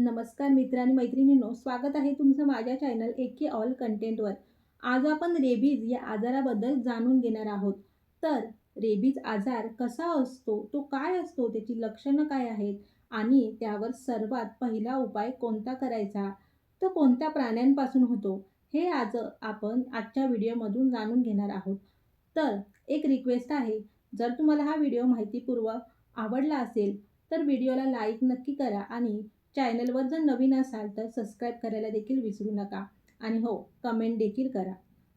नमस्कार मित्र आणि मैत्रिणींनो, स्वागत आहे तुमचं माझ्या चॅनल एके ऑल कंटेंटवर। आज आपण रेबीज या आजाराबद्दल जाणून घेणार आहोत। तर रेबीज आजार कसा असतो, तो काय असतो, त्याची लक्षणं काय आहेत आणि त्यावर सर्वात पहिला उपाय कोणता करायचा, तो कोणत्या प्राण्यांपासून होतो, हे आज आपण आजच्या व्हिडिओमधून जाणून घेणार आहोत। तर एक रिक्वेस्ट आहे, जर तुम्हाला हा व्हिडिओ माहितीपूर्वक आवडला असेल तर व्हिडिओला लाईक नक्की करा आणि चॅनलवर जर नवीन असाल तर सबस्क्राईब करायला देखील विसरू नका आणि हो, कमेंट देखील करा।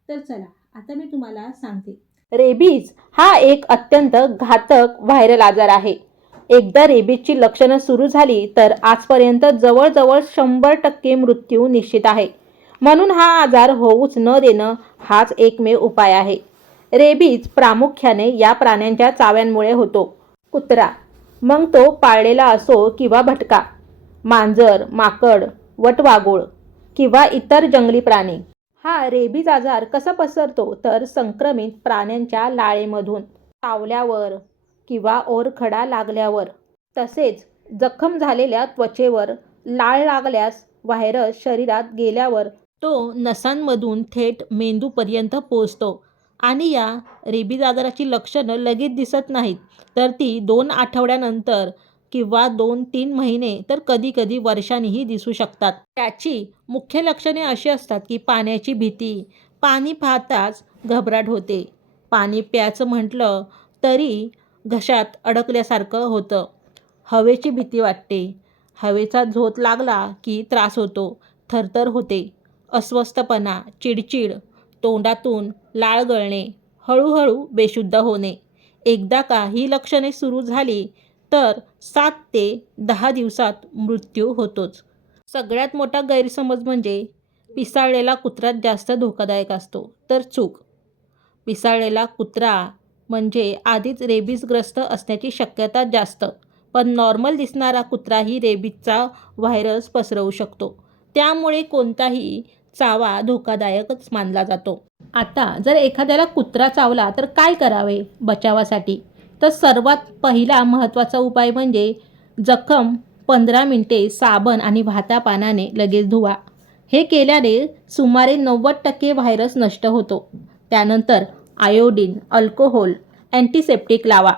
तर चला आता मी तुम्हाला सांगते। रेबीज हा एक अत्यंत घातक व्हायरल आजार आहे। एकदा रेबीजची लक्षणं सुरू झाली तर आजपर्यंत जवळजवळ 100% मृत्यू निश्चित आहे। म्हणून हा आजार होऊच न देणं हाच एकमेव उपाय आहे। रेबीज प्रामुख्याने या प्राण्यांच्या चाव्यांमुळे होतो। कुत्रा, मग तो पाळलेला असो किंवा भटका, मांजर, माकड, वटवाघूळ किंवा इतर जंगली प्राणी। हा रेबीज आजार कसा पसरतो तर संक्रमित प्राण्यांच्या लाळेमधून, चावल्यावर किंवा ओरखडा लागल्यावर, तसेच जखम झालेल्या त्वचेवर लाळ लागल्यास, व्हायरस शरीरात गेल्यावर तो नसांमधून थेट मेंदूपर्यंत पोहोचतो आणि या रेबीज आजाराची लक्षणं लगेच दिसत नाहीत, तर ती 2 आठवड्यानंतर किंवा 2-3 महिने तर कधीकधी वर्षांनीही दिसू शकतात। त्याची मुख्य लक्षणे अशी असतात की पाण्याची भीती, पाणी पाहताच घबराट होते, पाणी प्यायचं म्हटलं तरी घशात अडकल्यासारखं होतं, हवेची भीती वाटते, हवेचा झोत लागला की त्रास होतो, थरथर होते, अस्वस्थपणा, चिडचिड, तोंडातून लाळ गळणे, हळूहळू बेशुद्ध होणे। एकदा का ही लक्षणे सुरू झाली तर 7 ते 10 दिवसात मृत्यू होतोच। सगळ्यात मोठा गैरसमज म्हणजे पिसाळलेला कुत्राच जास्त धोकादायक असतो, तर चूक। पिसाळलेला कुत्रा म्हणजे आधीच रेबीजग्रस्त असण्याची शक्यता जास्त, पण नॉर्मल दिसणारा कुत्राही रेबीजचा व्हायरस पसरवू शकतो। त्यामुळे कोणताही चावा धोकादायकच मानला जातो। आता जर एखाद्याला कुत्रा चावला तर काय करावे बचावासाठी? तर सर्वात पहिला महत्त्वाचा उपाय म्हणजे जखम 15 मिनिटे साबण आणि वाहत्या पाण्याने लगेच धुवा। हे केल्याने सुमारे 90% व्हायरस नष्ट होतो। त्यानंतर आयोडीन, अल्कोहोल, अँटीसेप्टिक लावा,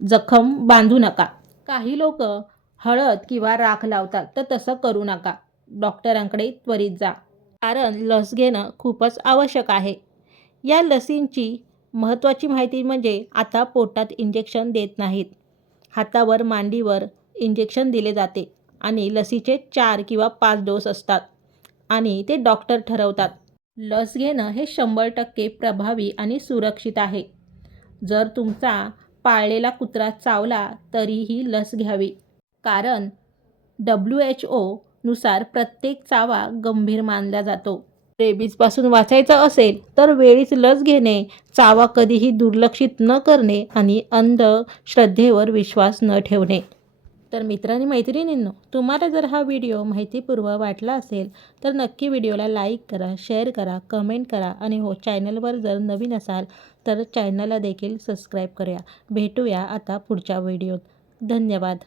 जखम बांधू नका। काही लोक हळद किंवा राख लावतात, तर तसं करू नका। डॉक्टरांकडे त्वरित जा, कारण लस घेणं खूपच आवश्यक आहे। या लसींची महत्त्वाची माहिती म्हणजे आता पोटात इंजेक्शन देत नाहीत, हातावर मांडीवर इंजेक्शन दिले जाते आणि लसीचे 4 किंवा 5 डोस असतात आणि ते डॉक्टर ठरवतात। लस घेणं हे 100% प्रभावी आणि सुरक्षित आहे। जर तुमचा पाळलेला कुत्रा चावला तरीही लस घ्यावी, कारण WHO नुसार प्रत्येक चावा गंभीर मानला जातो। रेबीजपासून वाचायचं असेल तर वेळीच लस घेणे, चावा कधीही दुर्लक्षित न करणे आणि अंधश्रद्धेवर विश्वास न ठेवणे। तर मित्रांनी मैत्रिणींनो, तुम्हाला जर हा व्हिडिओ माहितीपूर्वक वाटला असेल तर नक्की व्हिडिओला लाईक करा, शेअर करा, कमेंट करा आणि हो, चॅनलवर जर नवीन असाल तर चॅनलला देखील सबस्क्राईब करा। भेटूया आता पुढच्या व्हिडिओत। धन्यवाद।